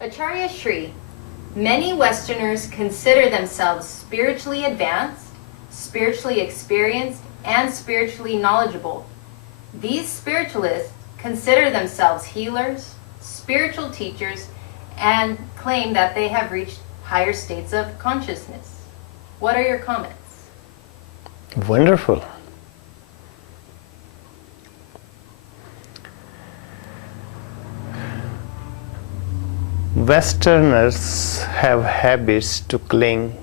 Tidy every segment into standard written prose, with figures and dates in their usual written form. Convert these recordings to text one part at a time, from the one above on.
Acharya Shri, many Westerners consider themselves spiritually advanced, spiritually experienced, and spiritually knowledgeable. These spiritualists consider themselves healers, spiritual teachers, and claim that they have reached higher states of consciousness. What are your comments? Wonderful. Westerners have habits to cling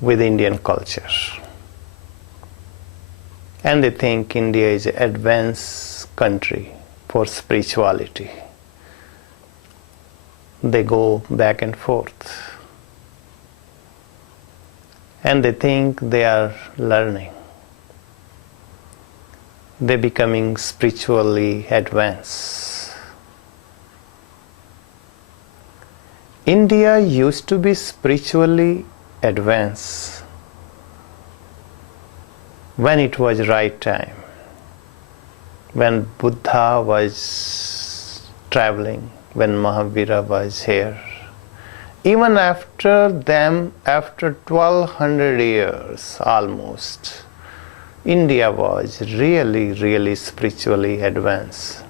with Indian culture. And they think India is an advanced country for spirituality. They go back and forth. And they think they are learning. They're becoming spiritually advanced. India used to be spiritually advanced when it was right time, when Buddha was traveling, when Mahavira was here. Even after them, after 1200 years almost, India was really spiritually advanced.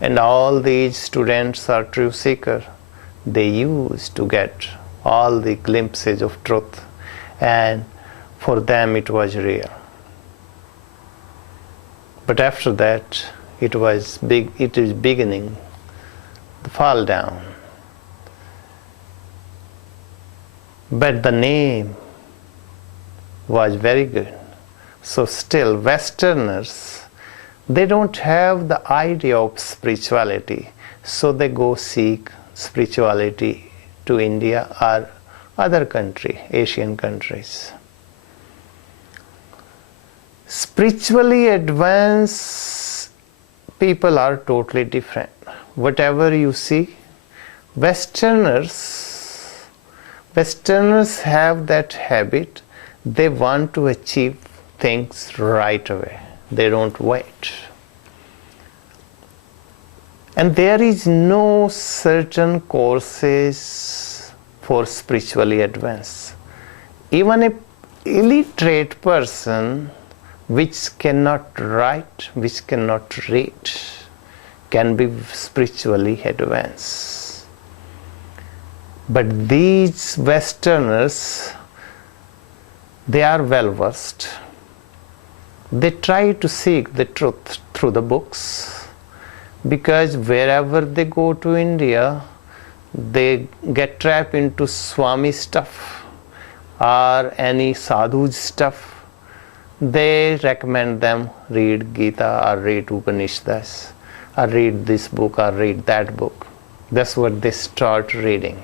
And all these students are truth seekers. They used to get all the glimpses of truth, and for them it was real. But after that, it is beginning to fall down. But the name was very good. So still Westerners, they don't have the idea of spirituality, so they go seek spirituality to India or other country, Asian countries. Spiritually advanced people are totally different. Whatever you see, Westerners have that habit. They want to achieve things right away. They don't wait. And there is no certain courses for spiritually advanced. Even an illiterate person which cannot write, which cannot read, can be spiritually advanced. But these Westerners, they are well versed. They try to seek the truth through the books, because wherever they go to India, they get trapped into Swami stuff or any sadhu's stuff. They recommend them read Gita or read Upanishads or read this book or read that book. That's what they start reading.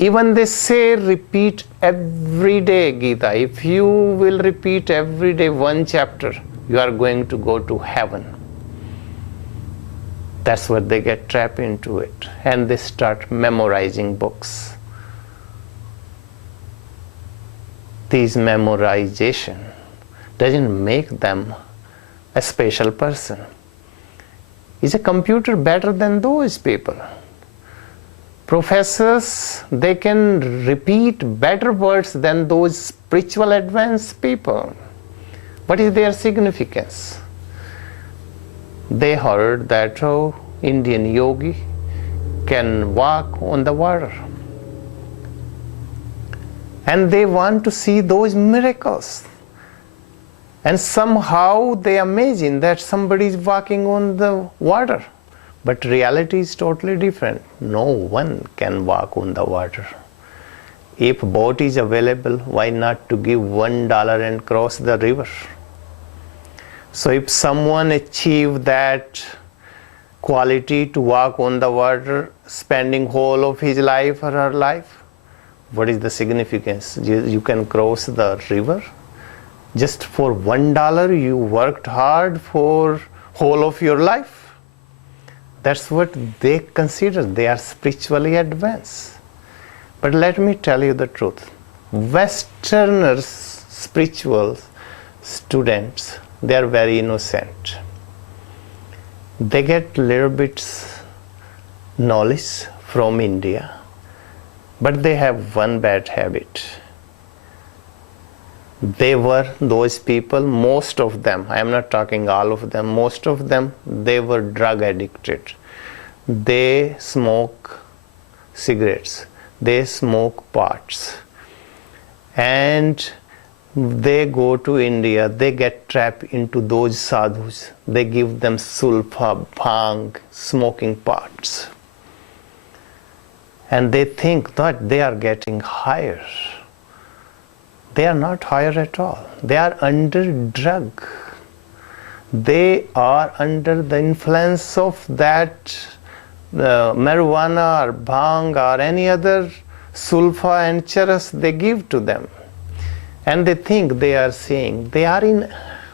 Even they say repeat every day Gita. If you will repeat every day one chapter, you are going to go to heaven. That's what they get trapped into it. And they start memorizing books. These memorization doesn't make them a special person. Is a computer better than those people? Professors, they can repeat better words than those spiritual advanced people. What is their significance? They heard that Indian yogi can walk on the water. And they want to see those miracles. And somehow they imagine that somebody is walking on the water. But reality is totally different. No one can walk on the water. If boat is available, why not to give $1 and cross the river? So if someone achieve that quality to walk on the water, spending whole of his life or her life, what is the significance? You can cross the river. Just for $1 you worked hard for whole of your life. That's what they consider. They are spiritually advanced. But let me tell you the truth. Westerners, spiritual students, they are very innocent. They get little bit knowledge from India, but they have one bad habit. Those people, most of them, I am not talking all of them, most of them, they were drug addicted. They smoke cigarettes, they smoke pots, and they go to India, they get trapped into those sadhus. They give them sulfa, bhang, smoking pots. And they think that they are getting higher. They are not higher at all. They are under drug. They are under the influence of that marijuana or bhang or any other sulfa and charas they give to them. And they think they are seeing. They are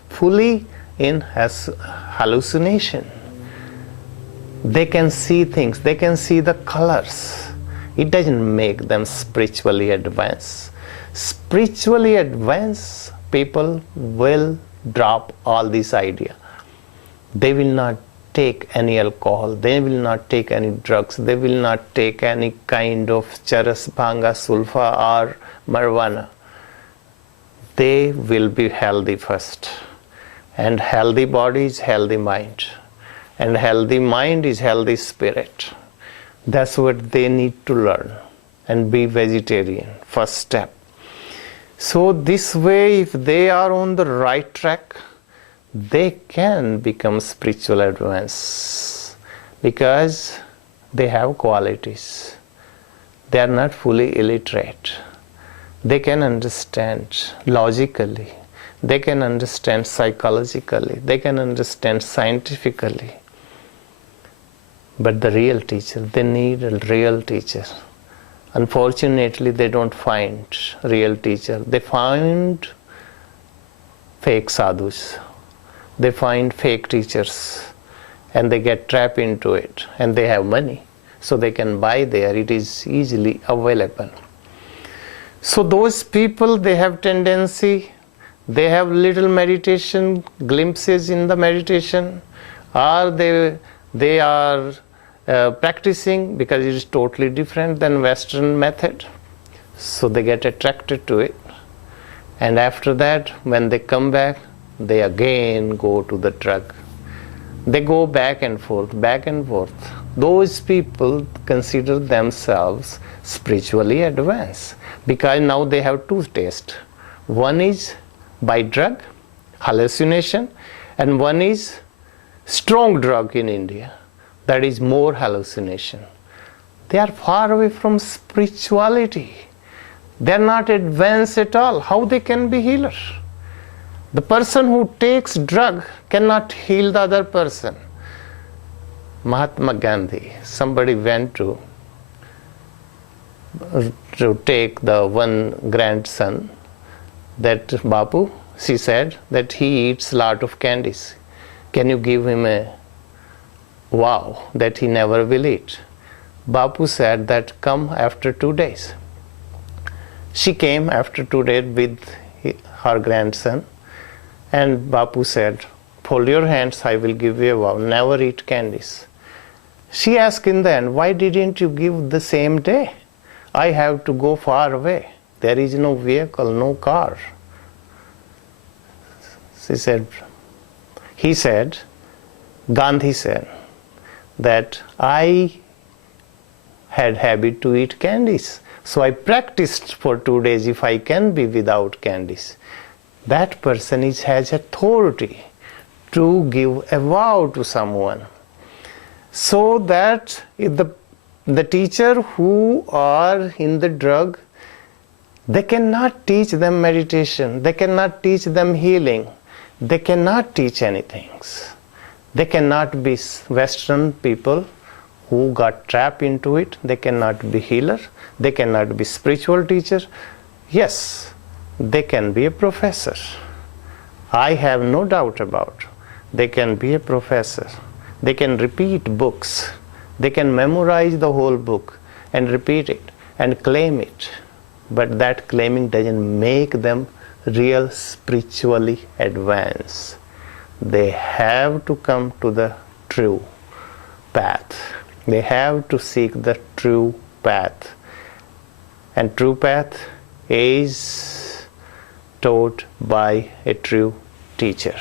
fully in hallucination. They can see things. They can see the colors. It doesn't make them spiritually advanced. Spiritually advanced people will drop all this idea. They will not take any alcohol. They will not take any drugs. They will not take any kind of charas, bhanga, sulfa or marijuana. They will be healthy first. And healthy body is healthy mind. And healthy mind is healthy spirit. That's what they need to learn. And be vegetarian, first step. So this way, if they are on the right track, they can become spiritual advanced because they have qualities. They are not fully illiterate. They can understand logically. They can understand psychologically. They can understand scientifically. But the real teacher, they need a real teacher. Unfortunately, they don't find real teacher. They find fake sadhus. They find fake teachers. And they get trapped into it. And they have money. So they can buy there. It is easily available. So those people, they have tendency, they have little meditation, glimpses in the meditation, or they are practicing because it is totally different than Western method. So they get attracted to it. And after that, when they come back, they again go to the drug. They go back and forth, back and forth. Those people consider themselves spiritually advanced because now they have two tastes. One is by drug, hallucination, and one is strong drug in India. That is more hallucination. They are far away from spirituality. They are not advanced at all. How they can be healer? The person who takes drug cannot heal the other person. Mahatma Gandhi, somebody went to take the one grandson, that Bapu, she said that he eats a lot of candies. Can you give him a vow that he never will eat? Bapu said that come after 2 days. She came after 2 days with her grandson, and Bapu said, fold your hands, I will give you a vow, never eat candies. She asked in the end, why didn't you give the same day? I have to go far away. There is no vehicle, no car. Gandhi said that I had habit to eat candies. So I practiced for 2 days if I can be without candies. That person has authority to give a vow to someone. So that if the teacher who are in the drug, they cannot teach them meditation, they cannot teach them healing, they cannot teach anything. They cannot be Western people who got trapped into it, they cannot be healer, they cannot be spiritual teacher. Yes, they can be a professor. I have no doubt about it. They can be a professor. They can repeat books. They can memorize the whole book and repeat it and claim it. But that claiming doesn't make them real spiritually advanced. They have to come to the true path. They have to seek the true path. And true path is taught by a true teacher.